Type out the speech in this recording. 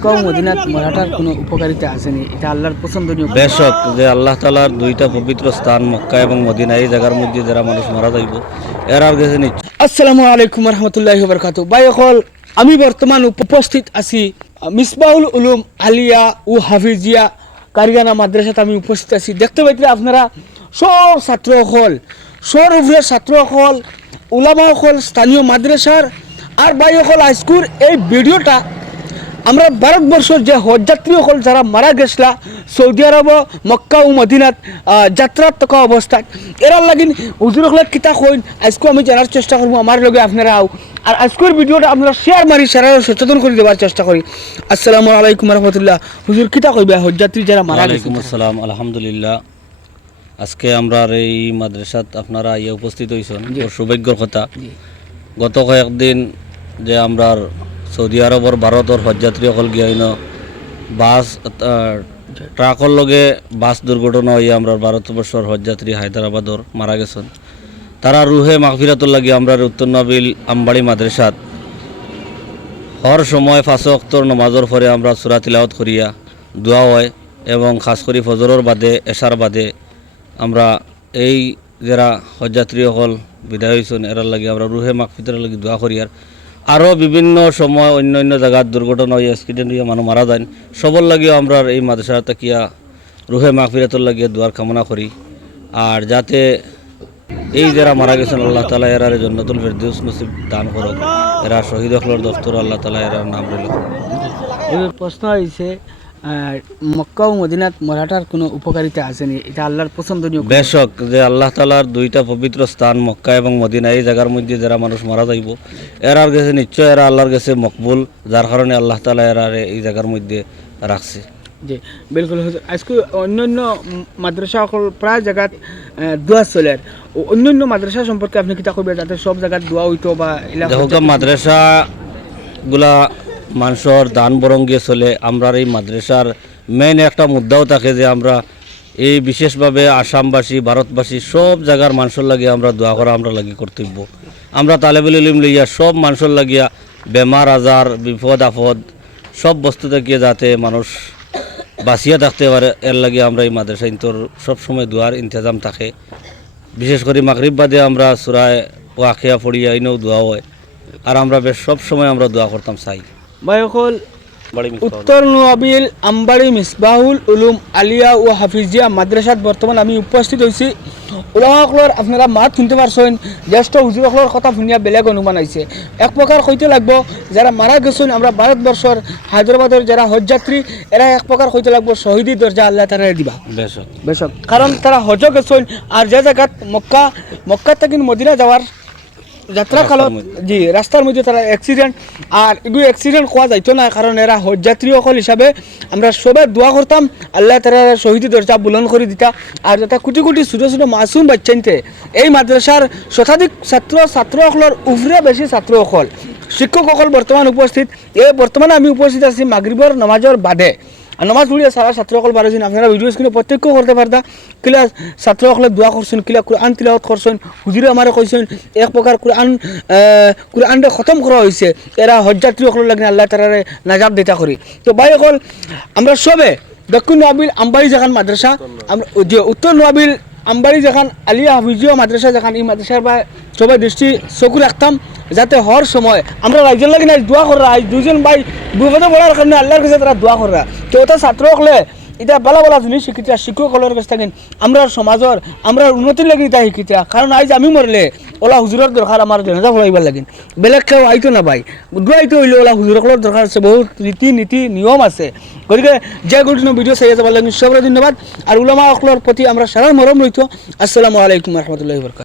মক্কা ও মদিনাত মরাটার কোনো উপকারিতা আসেনি? এটা আল্লাহর পছন্দনীয়। বেশক যে আল্লাহ তালার দুইটা পবিত্র স্থান মক্কা এবং মদিনা, এই জায়গার মধ্যে যারা মানুষ মারা যাইব এর আর গেছে নিশ্চয়। আসসালামু আলাইকুম রহমতুল্লাহি বারাকাতুহু। ভাই সকল, আমি বর্তমান উপস্থিত আছি মিসবাহুল উলুম আলিয়া ও হাফিজিয়া কারিগানা মাদ্রাসাত আমি উপস্থিত আছি। দেখতে পাইতে আপনারা সব ছাত্রসকল, সর উপরে ছাত্রসকল, উলামাসকল, স্থানীয় মাদ্রাসার আর ভাই সকল আজকুর এই ভিডিওটা আমরা ভারতবর্ষের যে হজযাত্রী সকল যারা মারা গেছলা সৌদি আরব মক্কা ও মদিনাত যাত্রার থাকা অবস্থায় এরার লাগিন হুজুর সকলের কিতা কইন আজকে আমি জানার চেষ্টা করবো। আমার লগে আপনারা আও আর আজকের ভিডিওটা আপনারা শেয়ার মারি শেয়ার সচেতন করে দেওয়ার চেষ্টা করি। আসসালামু আলাইকুম রহমতুল্লাহ। হুজুর কিতা কইবা হজযাত্রী যারা মারা গেছে? ওয়ালাইকুম আসসালাম। আলহামদুলিল্লাহ, আজকে আমরা এই মাদ্রাসাত আপনারা ইয়ে উপস্থিত হয়েছেন, সৌভাগ্যর কথা। গত কয়েকদিন যে আমরা সৌদি আরবর ভারতের হজযাত্রী সকল গিয়াইন বাস ট্রাকর লগে বাস দুর্ঘটনা হয়ে আমরা ভারতবর্ষর হজযাত্রী হায়দ্রাবাদর মারা গেছেন। তারা রুহে মাগফিরাতুর লাগি আমরা উত্তর নাবিল আমবাড়ি মাদ্রাসাত হর সময় 5 ওয়াক্তর নমাজর পরে আমরা সূরা তিলাওয়াত করিয়া দোয়া হয় এবং খাস করে ফজরের বাদে এশার বাদে আমরা এই যারা হজযাত্রী সকল বিদায় হয়েছেন এরার লাগে আমরা রুহে মাগফিরাতুর লাগি দোয়া করি। আরও বিভিন্ন সময় অন্য অন্য জায়গার দুর্ঘটনা হয়ে অ্যাক্সিডেন্ট হয়ে মানুষ মারা যায়, সবর লাগিও আমরা এই মাদ্রাসা তাকিয়া রুহে মাগফিরাতুর লাগিয়ে দোয়ার কামনা করি। আর যাতে এই যারা মারা গেছেন আল্লাহ তালা এরার জান্নাতুল ফেরদৌস নসিব দান করুক, এরা শহীদ হকলর দফতর আল্লাহ তালা এরার নাম রইল। এবার প্রশ্ন হয়েছে মক্কা ও মদিনাত মরাটার কোনো উপকারিতা আসেনি? এটা আল্লাহর পছন্দনীয়। বেশক যে আল্লাহ তালার দুইটা পবিত্র স্থান মক্কা এবং মদিনা, এই জায়গার মধ্যে যারা মানুষ মারা যাইব এরার গেছে নিশ্চয় এরা আল্লাহর কাছে মকবুল, যার কারণে আল্লাহ তালা এরার এই জায়গার মধ্যে রাখছে। জি বিলকুল। আজকে অন্যান্য মাদ্রাসা সকল প্রায় জায়গাত দোয়া চলে, অন্যান্য মাদ্রাসা সম্পর্কে আপনি কিতা করবেন যাতে সব জায়গাত দোয়া হইতো বা মাদ্রাসাগুলা মানুষের দান বরঙ্গিয়ে চলে। আমরা এই মাদ্রাসার মেইন একটা মুদ্দাও থাকে যে আমরা এই বিশেষভাবে আসামবাসী ভারতবাসী সব জায়গার মানুষের লাগিয়ে আমরা দোয়া করা আমরা লাগি কর্তব্য। আমরা তালেবুল ইলম লইয়া সব মানুষের লাগিয়া বেমার আজার বিপদ আপদ সব বস্তু থেকে যাতে মানুষ বাঁচিয়া থাকতে পারে এর লাগে আমরা এই মাদ্রাসা ইন্তর সবসময় দোয়ার ইন্তজাম থাকে। বিশেষ করে মাগরিব বাদে আমরা সূরায়ে ওয়াকিয়া পড়িয়া ইনেও দোয়া হয় আর আমরা বেশ সবসময় আমরা দোয়া করতাম চাই। ভাইসকল, উত্তর নোয়াবিল আমবাড়ি মিসবাহুল উলুম আলিয়া ও হাফিজিয়া মাদ্রাসাত বর্তমান আমি উপস্থিত হয়েছি। ওলামাসকলের আপনারা মাত শুনতে পারছেন, জ্যেষ্ঠ হুজুরসকলের কথা শুনিয়া বেলেগ অনুমান আছে। এক প্রকার কইতে লাগবো যারা মারা গেছেন আমরা ভারতবর্ষের হায়দ্রাবাদের যারা হজযাত্রী এরা এক প্রকার কইতে লাগবো শহীদি দরজা আল্লাহ তারা দিবা বেশক, কারণ তারা হজ গেছেন আর যে জায়গাত মক্কা থেকে মদিনা যাওয়ার যাত্রা কালত জি রাস্তার মধ্যে তারা অ্যাক্সিডেন্ট আর এগুলো অ্যাক্সিডেন্ট কোয়া যাইতো না, কারণ এরা হজযাত্রী সকল হিসাবে আমরা সবাই দোয়া করতাম আল্লাহ তারা শহীদ দরজা বুলন করে দিতা। আর যাতে কোটি কোটি ছোটো ছোটো মাসুম বাচ্চাইতে এই মাদ্রাসার শতাধিক ছাত্রসকলের উপরে বেশি ছাত্রসকল শিক্ষকসকল বর্তমান উপস্থিত। এই বর্তমানে আমি উপস্থিত আছি মাগরিবর নামাজের বাদে। নমাজ পড়িয়া সারা ছাত্রসকল বাড়াইছেন, আপনারা ভিডিও স্ক্রিনে প্রত্যক্ষ করতে পারতা কিলা ছাত্রসকলে দোয়া করছেন, কিলা কোরআন তিলাওয়াত করছেন। হুজুরে আমারে কইছেন এক প্রকার কোরআনটা খতম করা হয়েছে, এরা হজযাত্রী সকল লাগে আল্লাহ তারারে নাজাব দিতা করি। তো ভাই সকল, আমরা সবে দক্ষিণ নোয়াবিল আমবাড়ি যেখান মাদ্রাসা, আমরা উত্তর নোয়াবিল আমবাড়ি যেখান আলিয়া হাফিজিয়া মাদ্রাসা যেখান এই মাদ্রাসার বা সবাই দৃষ্টি চকু রাখতাম যাতে হর সময় আমরা রাইজের লাগে না দোয়া করা। আজ দুজন ভাই বিপদে পড়ার কারণে আল্লাহর কাছে তারা দোয়া করা। তো ওটা ছাত্র হলে এটা বালা বালা জিনিস শিখিতা শিক্ষকসকলের কাছে থাকেন আমরা সমাজের আমরা উন্নতির লাগে এটা শিখিতা। কারণ আজ আমি মরলে ওলা হুজুরের দরকার আমার জেনাজা পড়াইবার লাগেন, বেলেগ কেউ আইতো না ভাই দোয়াইতে হইলে ওলা হুজুরসকলের দরকার আছে, বহুত নীতি নিয়ম আছে। গতিকে যে গুরুত্বপূর্ণ ভিডিও চাই যাবার লাগেন সবাই ধন্যবাদ। আর উলামা সকলের প্রতি আমরা সারা মরম রইতো। আসসালামু আলাইকুম রহমতুল্লাহি ওয়া বারাকাতুহু।